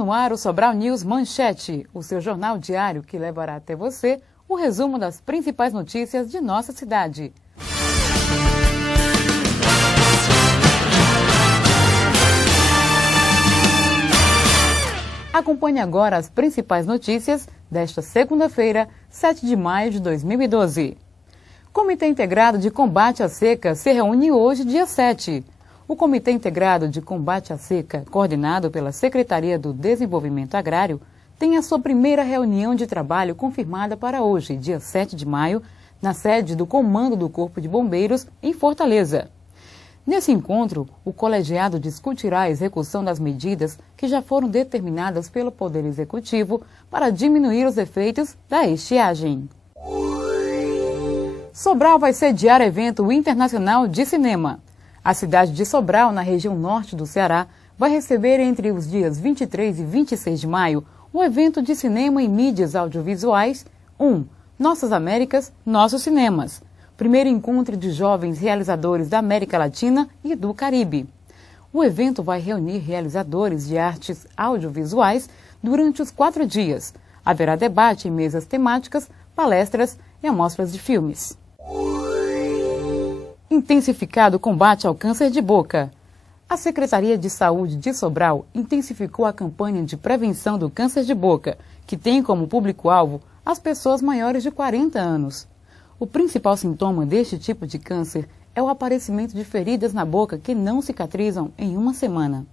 no ar o Sobral News Manchete, o seu jornal diário que levará até você o resumo das principais notícias de nossa cidade. Acompanhe agora as principais notícias desta segunda-feira, 7 de maio de 2012. Comitê Integrado de Combate à Seca se reúne hoje, dia 7. O Comitê Integrado de Combate à Seca, coordenado pela Secretaria do Desenvolvimento Agrário, tem a sua primeira reunião de trabalho confirmada para hoje, dia 7 de maio, na sede do Comando do Corpo de Bombeiros, em Fortaleza. Nesse encontro, o colegiado discutirá a execução das medidas que já foram determinadas pelo Poder Executivo para diminuir os efeitos da estiagem. Sobral vai sediar evento internacional de cinema. A cidade de Sobral, na região norte do Ceará, vai receber entre os dias 23 e 26 de maio o evento de cinema e mídias audiovisuais Nossas Américas, Nossos Cinemas, primeiro encontro de jovens realizadores da América Latina e do Caribe. O evento vai reunir realizadores de artes audiovisuais durante os 4 dias. Haverá debate em mesas temáticas, palestras e amostras de filmes. Intensificado o combate ao câncer de boca. A Secretaria de Saúde de Sobral intensificou a campanha de prevenção do câncer de boca, que tem como público-alvo as pessoas maiores de 40 anos. O principal sintoma deste tipo de câncer é o aparecimento de feridas na boca que não cicatrizam em uma semana.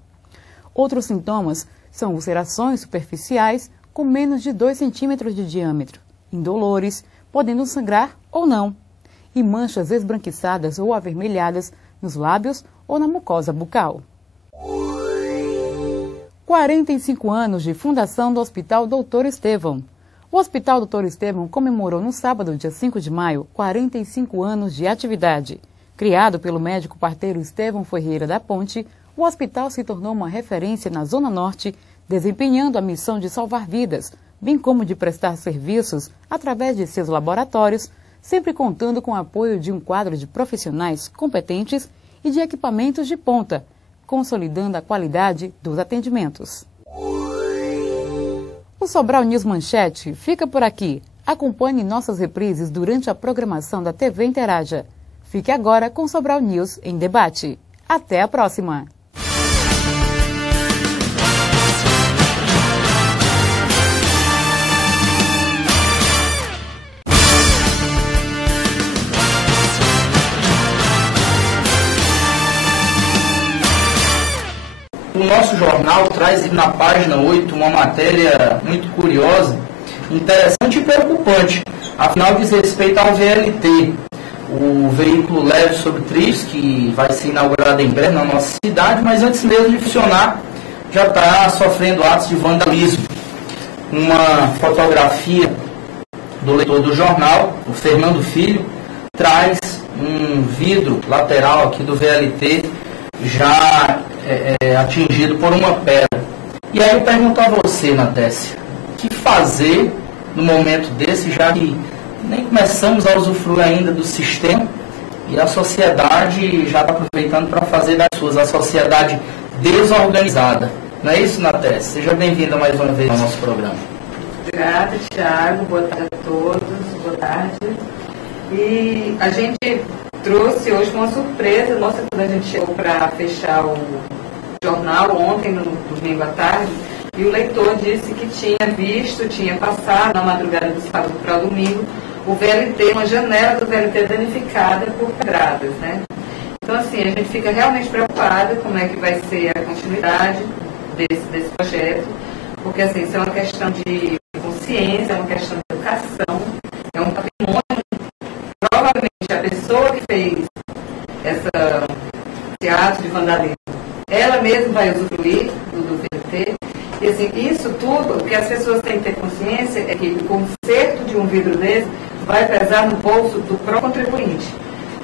Outros sintomas são ulcerações superficiais com menos de 2 centímetros de diâmetro, indolores, podendo sangrar ou não, e manchas esbranquiçadas ou avermelhadas nos lábios ou na mucosa bucal. 45 anos de fundação do Hospital Dr. Estevão. O Hospital Dr. Estevão comemorou no sábado, dia 5 de maio, 45 anos de atividade. Criado pelo médico parteiro Estevão Ferreira da Ponte, o hospital se tornou uma referência na Zona Norte, desempenhando a missão de salvar vidas, bem como de prestar serviços através de seus laboratórios, sempre contando com o apoio de um quadro de profissionais competentes e de equipamentos de ponta, consolidando a qualidade dos atendimentos. O Sobral News Manchete fica por aqui. Acompanhe nossas reprises durante a programação da TV Interaja. Fique agora com Sobral News em Debate. Até a próxima! O nosso jornal traz na página 8 uma matéria muito curiosa, interessante e preocupante. Afinal, diz respeito ao VLT, o veículo leve sobre trilhos, que vai ser inaugurado em breve na nossa cidade, mas antes mesmo de funcionar, já está sofrendo atos de vandalismo. Uma fotografia do leitor do jornal, o Fernando Filho, traz um vidro lateral aqui do VLT já atingido por uma pedra. E aí eu pergunto a você, Natécia, o que fazer no momento desse, já que nem começamos a usufruir ainda do sistema e a sociedade já está aproveitando para fazer das suas, a sociedade desorganizada. Não é isso, Natécia? Seja bem-vinda mais uma vez ao nosso programa. Obrigada, Thiago. Boa tarde a todos. Boa tarde. E a gente trouxe hoje uma surpresa nossa quando a gente chegou para fechar o jornal ontem, no domingo à tarde, e o leitor disse que tinha passado na madrugada do sábado para o domingo, o VLT, uma janela do VLT danificada por pedradas, né? Então, assim, a gente fica realmente preocupada como é que vai ser a continuidade desse projeto, porque, assim, isso é uma questão de consciência, é uma questão de educação, é um patrimônio. Provavelmente a pessoa que fez esse ato de vandalismo, ela mesma vai usufruir do VLT. E assim, isso tudo, o que as pessoas têm que ter consciência é que o conserto de um vidro desse vai pesar no bolso do próprio contribuinte.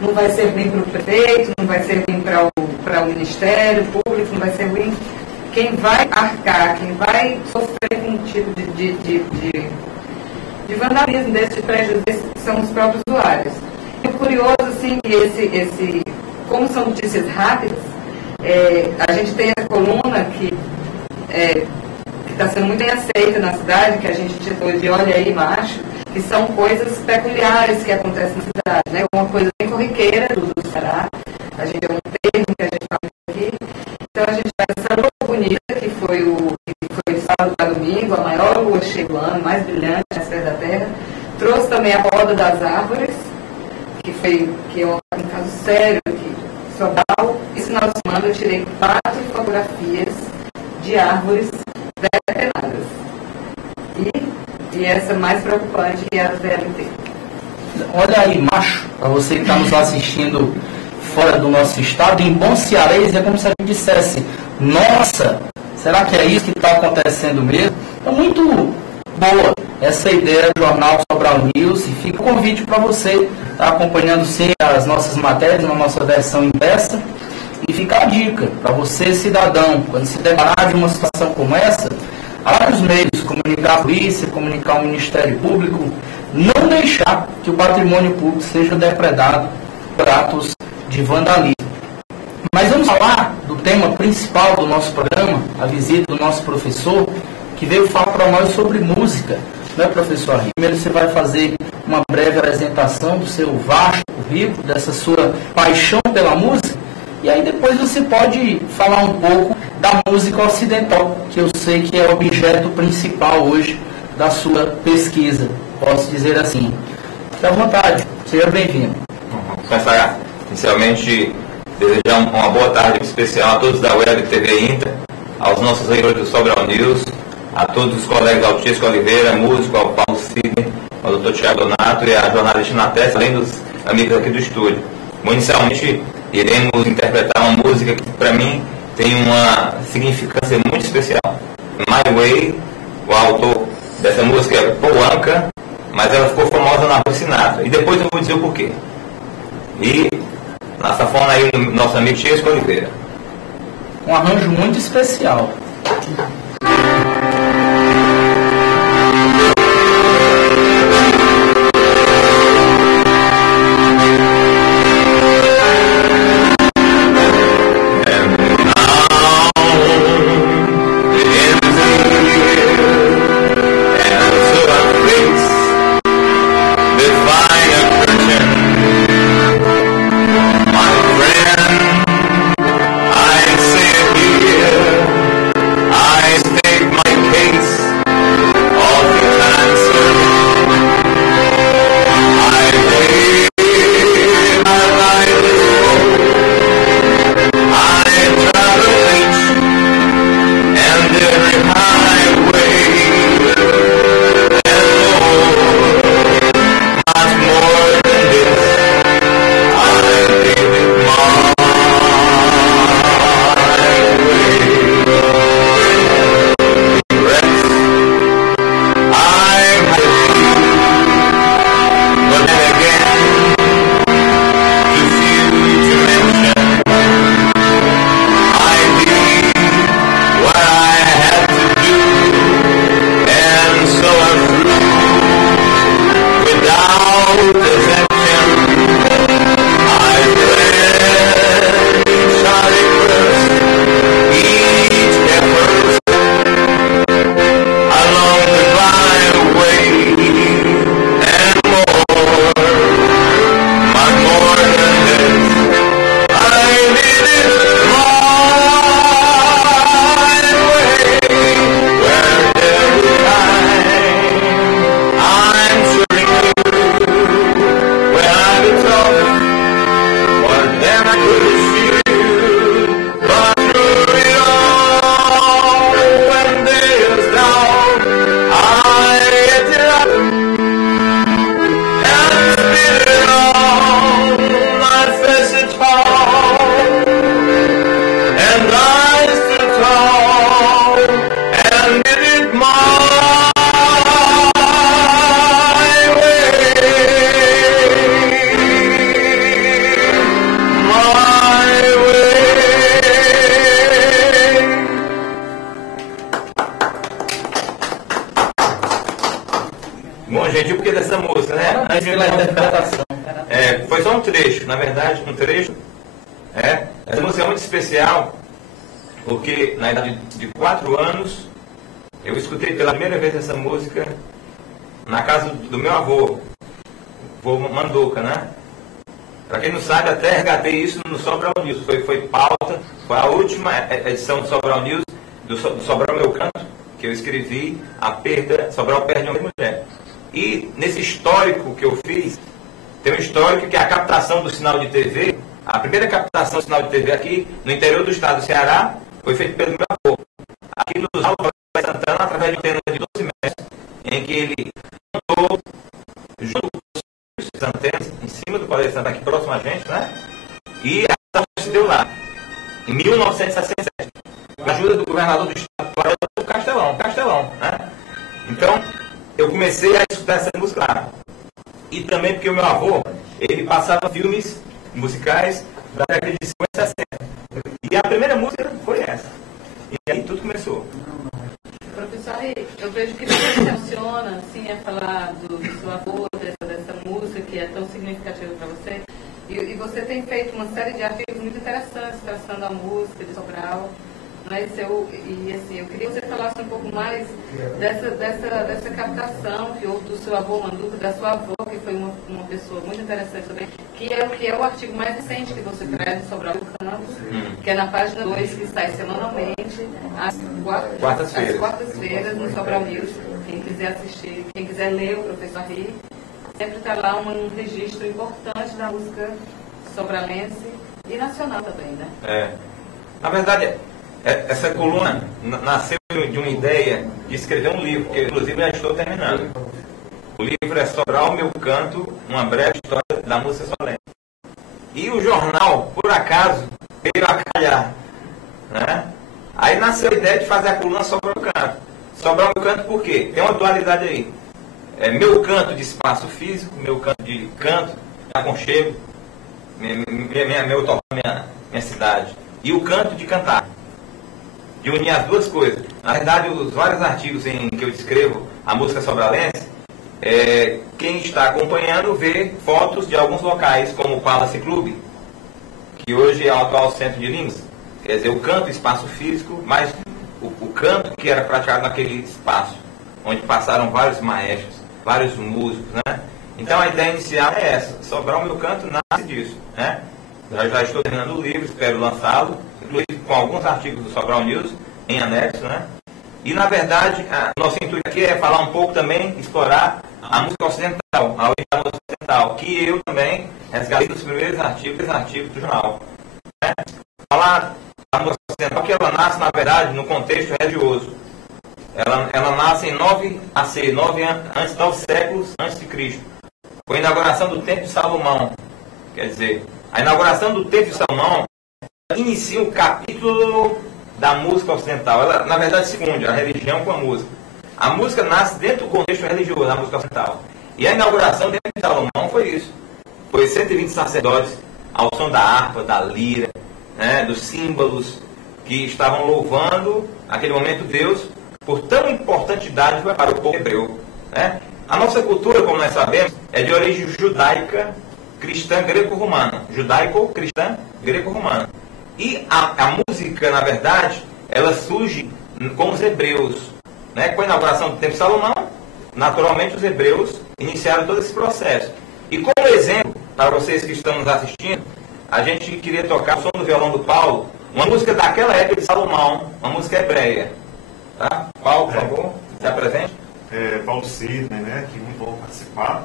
Não vai ser ruim para o prefeito, não vai ser ruim para o Ministério Público, não vai ser ruim. Quem vai arcar, quem vai sofrer com um tipo de vandalismo desse prédio são os próprios usuários. E o curioso, assim, que como são notícias rápidas, a gente tem essa coluna que está sendo muito bem aceita na cidade, que a gente chamou de olha aí macho, que são coisas peculiares que acontecem na cidade, né? Uma coisa bem corriqueira do Ceará, a gente é um termo que a gente fala aqui. Então a gente faz essa lua bonita, que foi sábado para domingo, a maior lua cheia do ano, mais brilhante na esfera da Terra. Trouxe também a roda das árvores, que é um caso sério aqui. Esse final de semana eu tirei 4 fotografias de árvores depenadas. E essa mais preocupante que é a do VLT. Olha aí, macho, para você que está nos assistindo fora do nosso estado, em bom cearense, é como se a gente dissesse, nossa, será que é isso que está acontecendo mesmo? É muito boa essa ideia do jornal Sobral News, e fica o convite para você estar acompanhando sim as nossas matérias na nossa versão impressa, e fica a dica para você, cidadão, quando se deparar de uma situação como essa, há vários meios, comunicar a polícia, comunicar o Ministério Público, não deixar que o patrimônio público seja depredado por atos de vandalismo. Mas vamos falar do tema principal do nosso programa, a visita do nosso professor, que veio falar para nós sobre música. Não é, professor? Primeiro você vai fazer uma breve apresentação do seu vasto currículo, dessa sua paixão pela música, e aí depois você pode falar um pouco da música ocidental, que eu sei que é o objeto principal hoje da sua pesquisa, posso dizer assim. Fique à vontade, seja bem-vindo. Vamos começar inicialmente desejar uma boa tarde especial a todos da Web TV Inter, aos nossos leitores do Sobral News, a todos os colegas Altísco Oliveira, músico, ao Paulo Sidney, ao Dr. Thiago Donato e a jornalista Natessa, além dos amigos aqui do estúdio. Bom, inicialmente iremos interpretar uma música que para mim tem uma significância muito especial. My Way, o autor dessa música é Paul Anka, mas ela ficou famosa na Rua Sinatra. E depois eu vou dizer o porquê. E na safona aí o nosso amigo Chesco Oliveira. Um arranjo muito especial. Bom, gente, o porquê dessa música, né? Pela interpretação. Foi só um trecho, na verdade, um trecho. Essa música é muito especial, porque na idade de 4 anos, Eu escutei pela primeira vez essa música na casa do meu avô Manduca, né? Para quem não sabe, até resgatei isso no Sobral News. Foi pauta, foi a última edição do Sobral News, do Sobral Meu Canto, que eu escrevi, Sobral perde uma mulher. E nesse histórico que eu fiz, tem um histórico que é a captação do sinal de TV. A primeira captação do sinal de TV aqui no interior do estado do Ceará foi feita pelo meu avô. Aqui nos Altos de Santana, através de uma antena de 12 metros, em que ele montou, junto com as antenas, em cima do Colégio Santana, aqui próximo a gente, né? E a captação se deu lá, em 1967, com a ajuda do governador do estado, do Castelão, né? Então, eu comecei a escutar essa música lá. E também porque o meu avô, ele passava filmes musicais da década de 50 e 60. E a primeira música foi essa. E aí tudo começou. Professor, eu vejo que você se emociona assim, a falar do seu avô, dessa música que é tão significativa para você. E você tem feito uma série de artigos muito interessantes tratando a música de Sobral. Mas eu queria que você falasse um pouco mais dessa captação que houve do seu avô Manduca, da sua avó, que foi uma pessoa muito interessante também, que é o artigo mais recente que você traz de Sobral do Canto, que é na página 2, que sai semanalmente, às quartas-feiras, no Sobral News. Quem quiser assistir, quem quiser ler o professor Ri, sempre está lá um registro importante da música sobralense e nacional também, né? Na verdade, essa coluna nasceu de uma ideia de escrever um livro, que inclusive já estou terminando. O livro é Sobral Meu Canto, uma breve história da música solense. E o jornal, por acaso, veio a calhar, né? Aí nasceu a ideia de fazer a coluna Sobral Meu Canto. Sobral Meu Canto por quê? Tem uma atualidade aí. Meu canto de espaço físico, meu canto de aconchego, meu tocar minha cidade. E o canto de cantar. De unir as duas coisas. Na verdade, os vários artigos em que eu escrevo a música sobralense, quem está acompanhando vê fotos de alguns locais, como o Palace Club, que hoje é o atual centro de Lins. Quer dizer, o canto, espaço físico, mas o canto que era praticado naquele espaço, onde passaram vários maestros, vários músicos, né? Então a ideia inicial é essa. Sobral o Meu Canto nasce disso, né? Já estou terminando o livro, espero lançá-lo, inclusive com alguns artigos do Sobral News em anexo, né? E na verdade, nosso intuito aqui é falar um pouco também, explorar a música ocidental, a origem da música ocidental, que eu também resgatei dos primeiros artigos do jornal, né? Falar da música ocidental, que ela nasce, na verdade, no contexto religioso. Ela nasce em 9 AC, 9 séculos antes de Cristo. Com a inauguração do Templo de Salomão. Quer dizer, a inauguração do Templo de Salomão inicia um capítulo da música ocidental. Ela, na verdade, se funde a religião com a música. A música nasce dentro do contexto religioso da música ocidental. E a inauguração do Templo de Salomão foi isso. Foi 120 sacerdotes ao som da harpa, da lira, né, dos símbolos, que estavam louvando, naquele momento, Deus, por tão importante dádiva para o povo hebreu, né? A nossa cultura, como nós sabemos, é de origem judaica, cristã, greco-romana. Judaico-cristã, greco-romana. E a música, na verdade, ela surge com os hebreus, né? Com a inauguração do Templo de Salomão, naturalmente os hebreus iniciaram todo esse processo. E como exemplo, para vocês que estão nos assistindo, a gente queria tocar o som do violão do Paulo, uma música daquela época de Salomão, uma música hebreia. Tá? Paulo, por favor, se apresente. Paulo Sidney, né, que muito bom participar.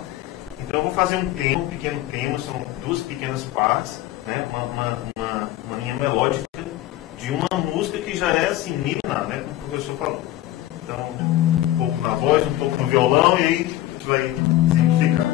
Então eu vou fazer um pequeno tema, são duas pequenas partes, né, uma linha melódica de uma música que já é assim, milenar, né, como o professor falou. Então, um pouco na voz, um pouco no violão, e aí a gente vai simplificar.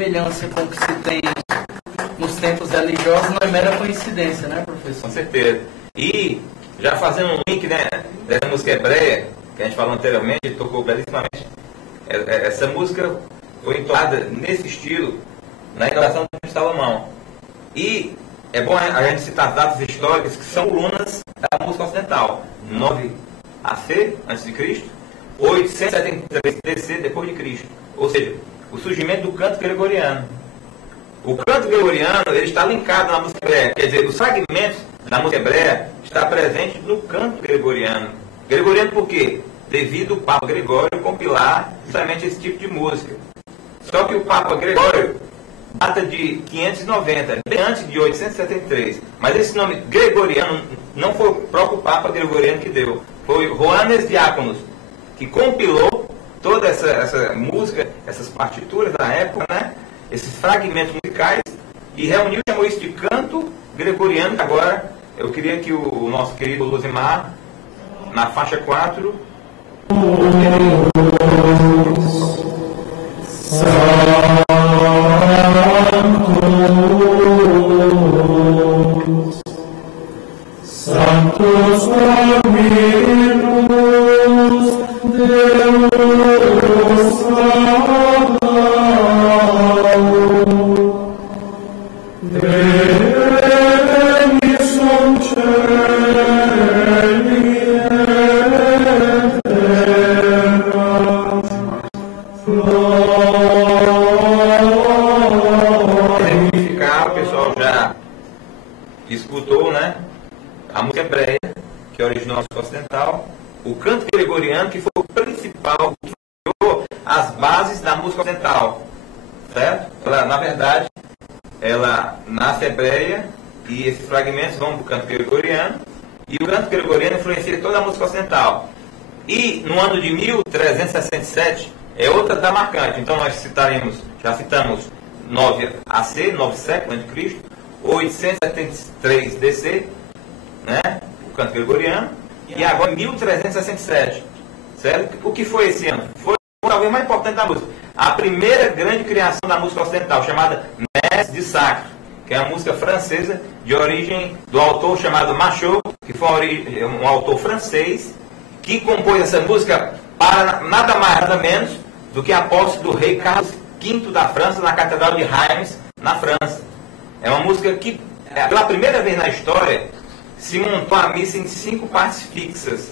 semelhança com o que se tem nos tempos religiosos não é mera coincidência, né, professor? Com certeza. E já fazendo um link, né, dessa música hebreia, que a gente falou anteriormente, tocou belíssimamente, essa música foi entoada nesse estilo na inauguração do Templo de Salomão. E é bom a gente citar datas históricas que são colunas da música ocidental. 9 AC, antes de Cristo, 873 DC, depois de Cristo. Ou seja, o surgimento do canto gregoriano. O canto gregoriano ele está linkado na música hebreia, quer dizer, os fragmentos da música hebreia estão presentes no canto gregoriano. Gregoriano por quê? Devido ao Papa Gregório compilar justamente esse tipo de música. Só que o Papa Gregório data de 590, bem antes de 873. Mas esse nome gregoriano não foi o próprio Papa Gregoriano que deu. Foi Johannes Diáconos, que compilou toda essa música, essas partituras da época, né? Esses fragmentos musicais, e reuniu e chamou isso de canto gregoriano. Agora, eu queria que o nosso querido Luzimar, na faixa 4, Santos Dominus Deus o pessoal já escutou, né? A música hebreia, que originou a música ocidental, o canto gregoriano, que foi o principal, que criou as bases da música ocidental, certo? Ela, na verdade, ela nasce hebreia e esses fragmentos vão para o canto gregoriano, e o canto gregoriano influencia toda a música ocidental. E no ano de 1367 é outra data marcante. Então nós já citamos 9 AC, 9 séculos antes de Cristo, 873 DC, né? O canto gregoriano, e agora 1367, certo? O que foi esse ano? Foi talvez mais importante da música, a primeira grande criação da música ocidental, chamada Messe de Sacre, que é uma música francesa de origem do autor chamado Machot, que foi um autor francês, que compôs essa música para nada mais nada menos do que a posse do rei Carlos V da França na Catedral de Reims, na França. É uma música que, pela primeira vez na história, se montou a missa em 5 partes fixas.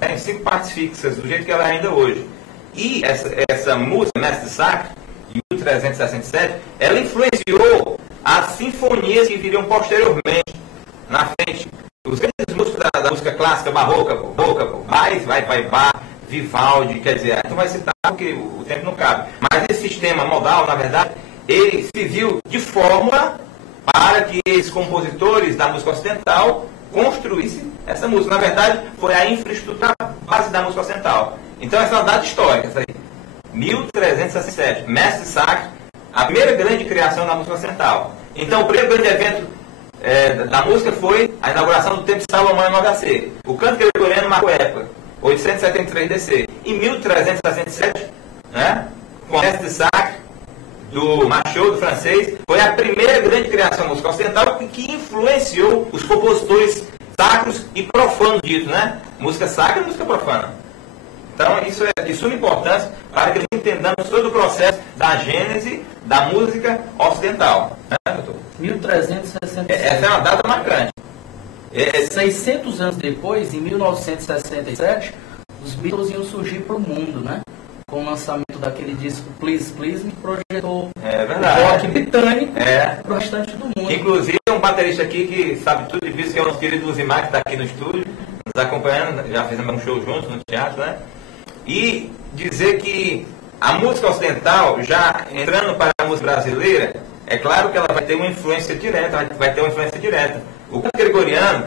Em 5 partes fixas, do jeito que ela é ainda hoje. E essa música, Messe de Sacre, de 1367, ela influenciou as sinfonias que viriam posteriormente, na frente. Os grandes músicos da música clássica, barroca, Bach, Vivaldi, quer dizer, não vai citar porque o tempo não cabe. Mas esse sistema modal, na verdade, ele se viu de fórmula para que esses compositores da música ocidental construíssem essa música. Na verdade, foi a infraestrutura base da música ocidental. Então, essa é uma data histórica, essa aí. 1367, Messe Sacre, a primeira grande criação da música ocidental. Então, o primeiro grande evento da música foi a inauguração do Templo de Salomão em 9AC. O canto gregoriano marcou a época, 873 DC. Em 1367, né, com o Messe Sacre, do Machot, do francês, foi a primeira grande criação musical ocidental que influenciou os compositores sacros e profanos dito, né? Música sacra e música profana. Então, isso é de suma importância para que entendamos todo o processo da gênese da música ocidental. Né, doutor? 1367. Essa é uma data marcante. 600 anos depois, em 1967, os Beatles iam surgir para o mundo, né? Com o lançamento daquele disco Please Please Me, que projetou o rock britânico para o restante do mundo. Inclusive, um baterista aqui que sabe tudo disso, que é o nosso querido Luzimar, que está aqui no estúdio, nos acompanhando, já fizemos um show juntos no teatro, né? E dizer que a música ocidental, já entrando para a música brasileira, é claro que ela vai ter uma influência direta, O canto gregoriano,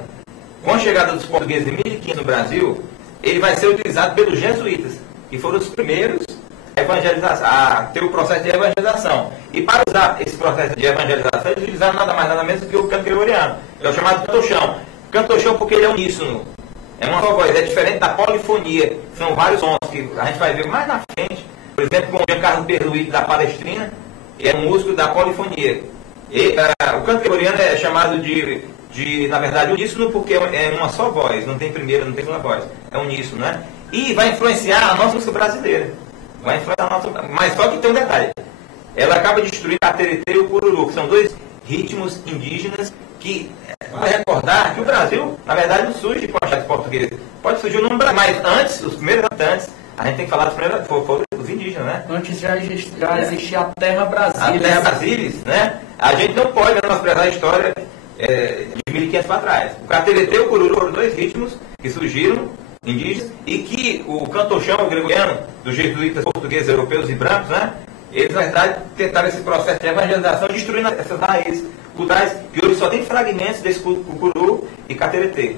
com a chegada dos portugueses em 1500 no Brasil, ele vai ser utilizado pelos jesuítas, que foram os primeiros a ter o processo de evangelização. E para usar esse processo de evangelização, eles utilizaram nada mais nada menos do que o canto gregoriano, que é o chamado cantochão. Cantochão porque ele é uníssono, é uma só voz, é diferente da polifonia, são vários sons que a gente vai ver mais na frente, por exemplo, com o Giancarlo Perluigi da Palestrina, é um músico da polifonia. O canto gregoriano é chamado na verdade, uníssono, porque é uma só voz, não tem primeira, não tem segunda voz, é uníssono, né? E vai influenciar a nossa música brasileira. Vai influenciar a nossa, mas só que tem um detalhe. Ela acaba destruindo a teretê e o cururu, que são dois ritmos indígenas que vai recordar que o Brasil, na verdade, não surge com achados portugueses. Pode surgir o nome Brasil, mas antes, os primeiros habitantes, a gente tem que falar dos indígenas, né? Antes já existia a Terra Brasília. A Terra Brasília, né? A gente não pode menosprezar a história de 1500 para trás. O cateretê e o cururu foram dois ritmos que surgiram, indígenas, e que o cantochão gregoriano, dos jesuítas portugueses, europeus e brancos, né? Eles, na verdade, tentaram esse processo de evangelização, destruindo essas raízes culturais, que hoje só tem fragmentos desse cururu e cateretê.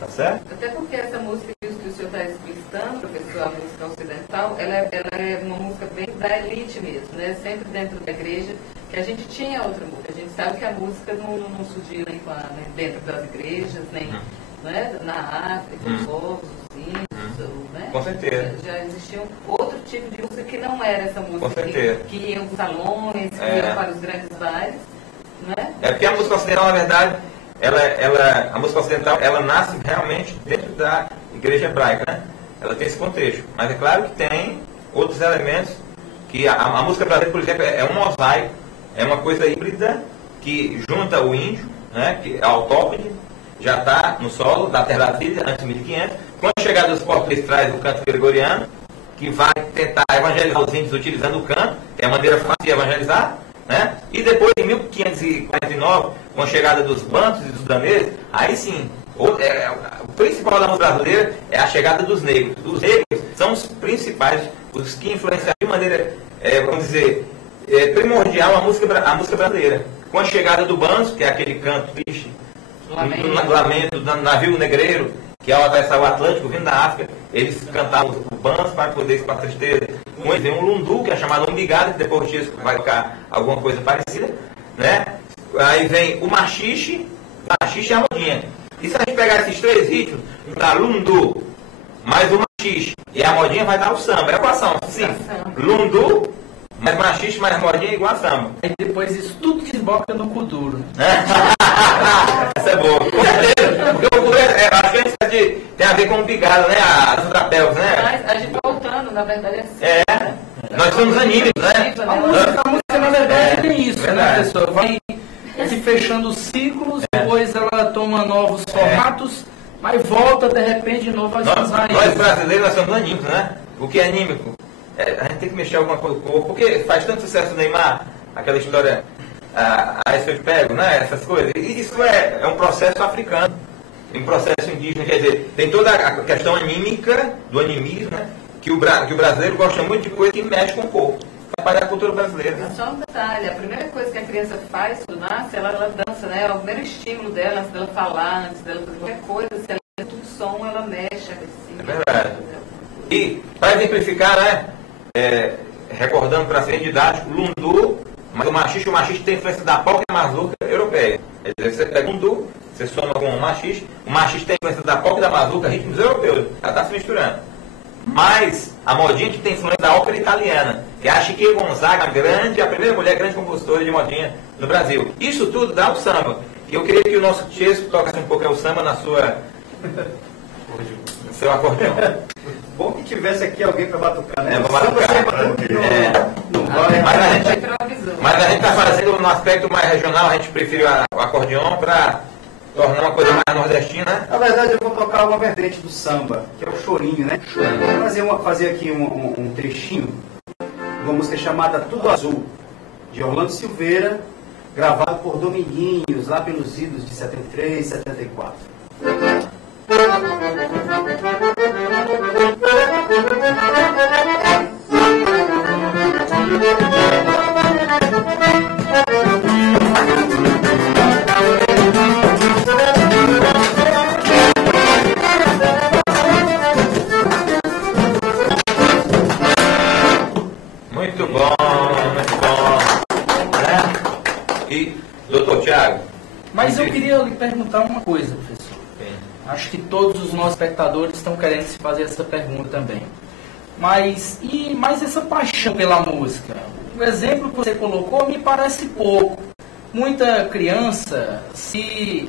Tá certo? Até porque essa música que o senhor está explicitando, professor, a música ocidental, ela é uma música bem da elite mesmo, né? Sempre dentro da igreja, que a gente tinha outra música. A gente sabe que a música não surgiu nem dentro das igrejas, nem né, na África, os povos, os índios, né? Com certeza. Já existia outro tipo de música que não era essa música, que iam para os salões, que iam para os grandes bares, né? É porque a música ocidental, na verdade, a música ocidental, ela nasce realmente dentro da igreja hebraica, né? Ela tem esse contexto. Mas é claro que tem outros elementos que a música brasileira, por exemplo, é um mosaico, é uma coisa híbrida que junta o índio, né, que é autóctone, já está no solo da Terra Brasília, antes de 1500. Com a chegada dos portugueses traz o canto gregoriano, que vai tentar evangelizar os índios utilizando o canto, que é a maneira fácil de evangelizar. Né? E depois, em 1549, com a chegada dos bantos e dos daneses, aí sim, o principal da música brasileira é a chegada dos negros. Os negros são os principais, os que influenciam de maneira, vamos dizer, primordial a música brasileira. Com a chegada do banzo, que é aquele canto triste, lamento do navio negreiro, que ao atravessar o Atlântico, vindo da África, eles cantavam o banzo para poder ir para a tristeza. Com ele vem um lundu, que é chamado umbigado, que depois disso vai ficar alguma coisa parecida, né? Aí vem o machixe e a modinha. E se a gente pegar esses três ritmos, dá lundu, mais o machixe e a modinha, vai dar o samba. É equação, sim. Lundu, mais machixe, mais modinha igual a samba. E depois isso tudo desemboca no kuduro. Essa é boa. Com certeza. Porque o kuduro, acho que a gente tem a ver com o bigado, né? As trapéus, né? Mas a gente voltando, na verdade, é assim. Né? Nós somos anímicos, né? A música, na verdade, tem isso, né, pessoal? Vai se fechando ciclos, depois ela toma novos formatos, mas volta, de repente, de novo às raízes. Nós brasileiros, nós somos anímicos, né? O que é anímico? A gente tem que mexer alguma coisa com o corpo, porque faz tanto sucesso o Neymar, aquela história, esse eu pego, né? Essas coisas. E isso é um processo africano, um processo indígena, quer dizer, tem toda a questão anímica, do animismo, né? Que o brasileiro gosta muito de coisa que mexe com o corpo. Faz parte da cultura brasileira, né? Só um detalhe, a primeira coisa que a criança faz quando nasce, ela dança, né? É o primeiro estímulo dela, antes dela falar, antes dela fazer qualquer coisa, se ela sente um som, ela mexe. Assim, é verdade. E, para exemplificar, né? Recordando para ser didático, lundu, mas o machixe tem influência da polca e da mazurca europeia. Quer dizer, você pega o lundu, você soma com o machixe tem influência da polca e da mazurca, ritmos europeus. Ela está se misturando. Mas a modinha que tem influência da ópera italiana, que é a Chiquinha Gonzaga, a primeira mulher grande compositora de modinha no Brasil. Isso tudo dá o samba. E eu queria que o nosso Chesco tocasse um pouco o samba no seu acordeão. Bom que tivesse aqui alguém para batucar, né? Mas a gente está fazendo no aspecto mais regional, a gente prefere o acordeão para tornar uma coisa mais nordestina, né? Na verdade, eu vou tocar uma vertente do samba, que é o chorinho, né? Vou fazer aqui um trechinho de uma música chamada Tudo Azul, de Orlando Silveira, gravado por Dominguinhos, lá pelos idos de 73, 74. Muito bom. E, doutor Tiago? Mas eu queria lhe perguntar uma coisa, professor. Acho que todos os nossos espectadores estão querendo se fazer essa pergunta também. Mas essa paixão pela música? o exemplo que você colocou me parece pouco. Muita criança se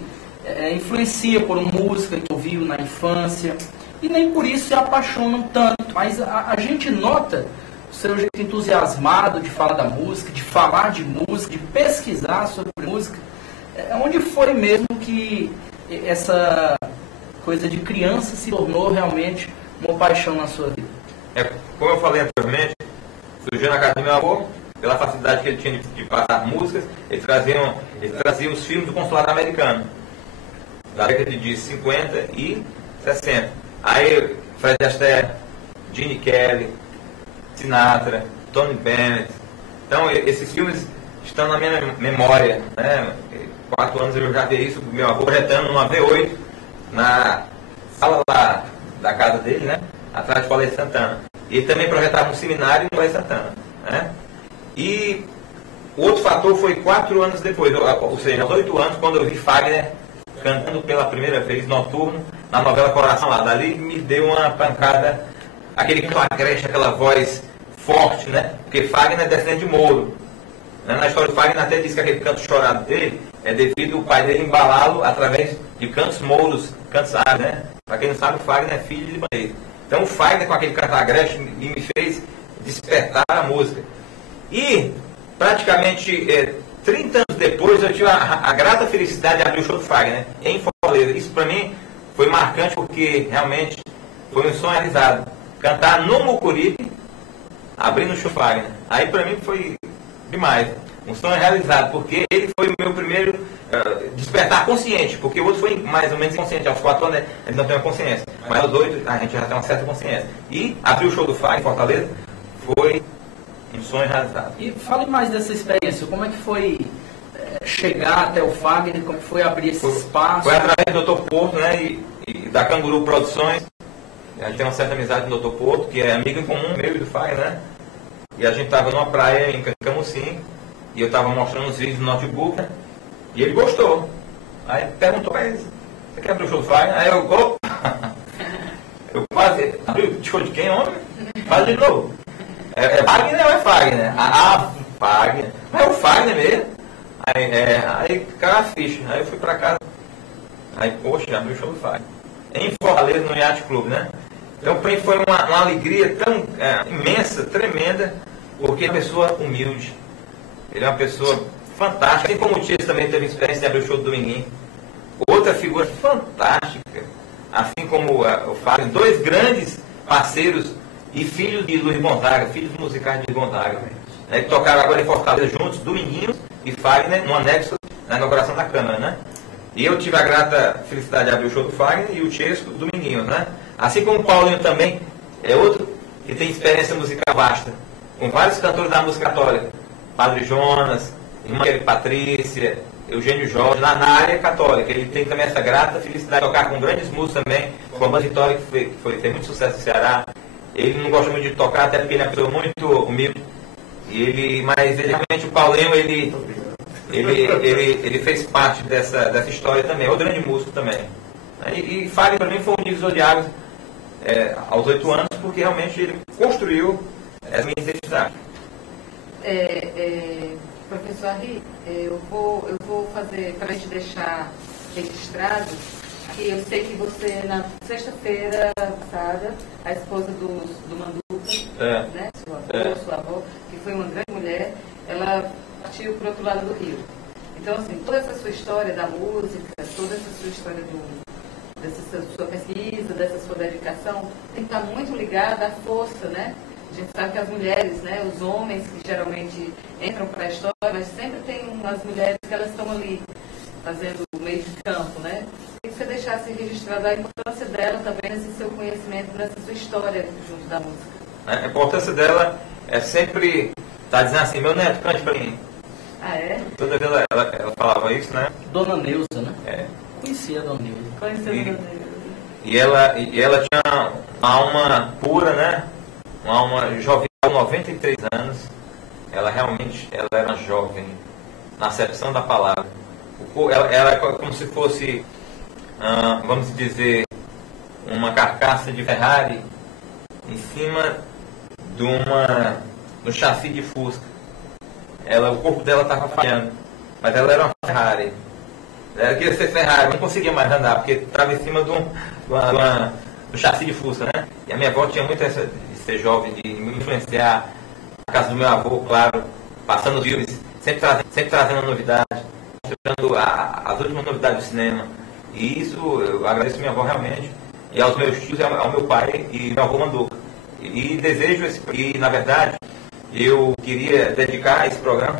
influencia por uma música que ouviu na infância e nem por isso se apaixonam tanto. Mas a gente nota o seu jeito entusiasmado de falar da música, de falar de música, de pesquisar sobre música. Onde foi mesmo que essa coisa de criança se tornou realmente uma paixão na sua vida? Como eu falei anteriormente, surgiu na casa do meu avô, pela facilidade que ele tinha de passar músicas, ele trazia os filmes do consulado americano, da década de 50 e 60. Aí, Fred Astaire, Gene Kelly, Sinatra, Tony Bennett. Então, esses filmes estão na minha memória, né? 4 anos eu já vi isso, meu avô projetando numa V8 na sala lá da casa dele, né? Atrás de Colégio Santana. E ele também projetava um seminário no Colégio Santana, né? E o outro fator foi 4 anos depois, ou seja, aos 8 anos, quando eu vi Fagner cantando pela primeira vez Noturno na novela Coração lá. Dali me deu uma pancada, aquele canto agreste, aquela voz forte, né? Porque Fagner é descendente de Mouro. Na história do Fagner até diz que aquele canto chorado dele é devido ao pai dele embalá-lo através de cantos mouros, cantos árabes, né? Para quem não sabe, o Fagner é filho de libanês. Então o Fagner com aquele canto agreste me fez despertar a música. E praticamente 30 anos depois eu tive a grata felicidade de abrir o show do Fagner em Fortaleza. Isso para mim foi marcante porque realmente foi um sonho realizado. Cantar no Mucuripe, abrindo o show do Fagner. Aí para mim foi demais. Um sonho realizado, porque ele foi o meu primeiro despertar consciente, porque o outro foi mais ou menos inconsciente. Aos 4 anos ele não tem uma consciência, mas aos 8 a gente já tem uma certa consciência. E abrir o show do Fagner em Fortaleza foi um sonho realizado. E fale mais dessa experiência, como é que foi chegar até o Fagner, como foi abrir esse espaço? Foi através do Dr. Porto, né, e da Canguru Produções. A gente tem uma certa amizade com o Dr. Porto, que é amigo em comum meu e do Fagner, né? E a gente estava numa praia em Camusim, e eu estava mostrando os vídeos no notebook, né? E ele gostou. Aí perguntou para ele, você quer abrir o show do Fagner? Aí eu, opa! Eu quase, abriu o show de quem, homem? Faz de novo. É Fagner ou é Fagner? Fagner. Mas é o Fagner mesmo. Aí caiu a ficha. Aí eu fui para casa. Aí, poxa, abriu o show do Fagner. Em Fortaleza, no Yacht Club, né? Então, para mim foi uma alegria tão imensa, tremenda, porque é uma pessoa humilde. Ele é uma pessoa fantástica. Assim como o Tias também teve experiência de abrir o show do Dominguinho. Outra figura fantástica. Assim como o Fagner. 2 grandes parceiros e filhos de Luiz Gonzaga, filhos musicais de Luiz Gonzaga. Que tocaram agora em Fortaleza juntos, Dominguinho e Fagner, no anexo na inauguração da Câmara, né? E eu tive a grata felicidade de abrir o show do Fagner e o Chesco do Dominguinho, né? Assim como o Paulinho também é outro que tem experiência musical vasta, com vários cantores da música católica. Padre Jonas, irmã Patrícia, Eugênio Jorge, na área católica. Ele tem também essa grata felicidade de tocar com grandes músicos também, com a banda Vitória, que fez muito sucesso no Ceará. Ele não gosta muito de tocar, até porque ele é uma pessoa muito humilde. Mas realmente o Paulinho, ele fez parte dessa história também, é um grande músico também. E Fagner para mim foi um divisor de águas aos 8 anos, porque realmente ele construiu essa minha identidade. Professor Ari, eu vou fazer, para a gente deixar registrado, que eu sei que você, na sexta-feira passada, a esposa do Manduca, né, sua avó, que foi uma grande mulher, ela partiu para o outro lado do rio. Então, assim, toda essa sua história da música, toda essa sua história dessa sua pesquisa, dessa sua dedicação, tem que estar muito ligada à força, né? A gente sabe que as mulheres, né, os homens que geralmente entram para a história, mas sempre tem umas mulheres que elas estão ali fazendo o meio de campo, né? E que você deixasse registrada a importância dela também nesse seu conhecimento, nessa sua história junto da música. A importância dela é sempre estar dizendo assim, meu neto, cante para mim. Ah, é? Toda vez ela falava isso, né? Dona Neuza, né? Conhecia a Dona Neuza. Conhecia a Dona Neuza. E ela tinha uma alma pura, né? Uma alma jovial, 93 anos. Ela realmente era uma jovem, na acepção da palavra. Ela é como se fosse, vamos dizer, uma carcaça de Ferrari em cima de um chassi de Fusca. o corpo dela estava falhando, mas ela era uma Ferrari. Ela queria ser Ferrari, mas não conseguia mais andar, porque estava em cima do chassi de Fusca, né? E a minha avó tinha muito essa de ser jovem, de me influenciar. A casa do meu avô, claro, passando filmes, sempre trazendo novidade, mostrando as últimas novidades do cinema. E isso eu agradeço a minha avó realmente, e aos meus tios, ao meu pai e meu avô Manduca. E desejo e na verdade, eu queria dedicar esse programa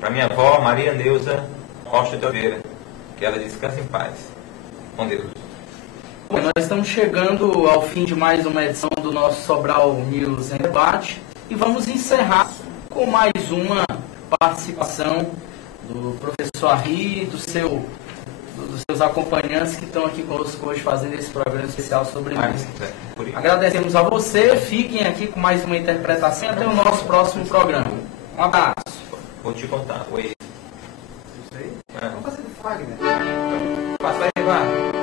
para minha avó Maria Neuza Rocha de Oliveira, que ela descanse em paz. Com Deus. Bom, nós estamos chegando ao fim de mais uma edição do nosso Sobral News em Debate e vamos encerrar com mais uma participação do professor Arri e dos seus acompanhantes que estão aqui conosco hoje fazendo esse programa especial sobre música. Agradecemos a você, fiquem aqui com mais uma interpretação e até o nosso próximo programa. Um abraço. Vou te contar. Oi. Isso aí? Vamos fazer do Fagner. Passa aí, vai.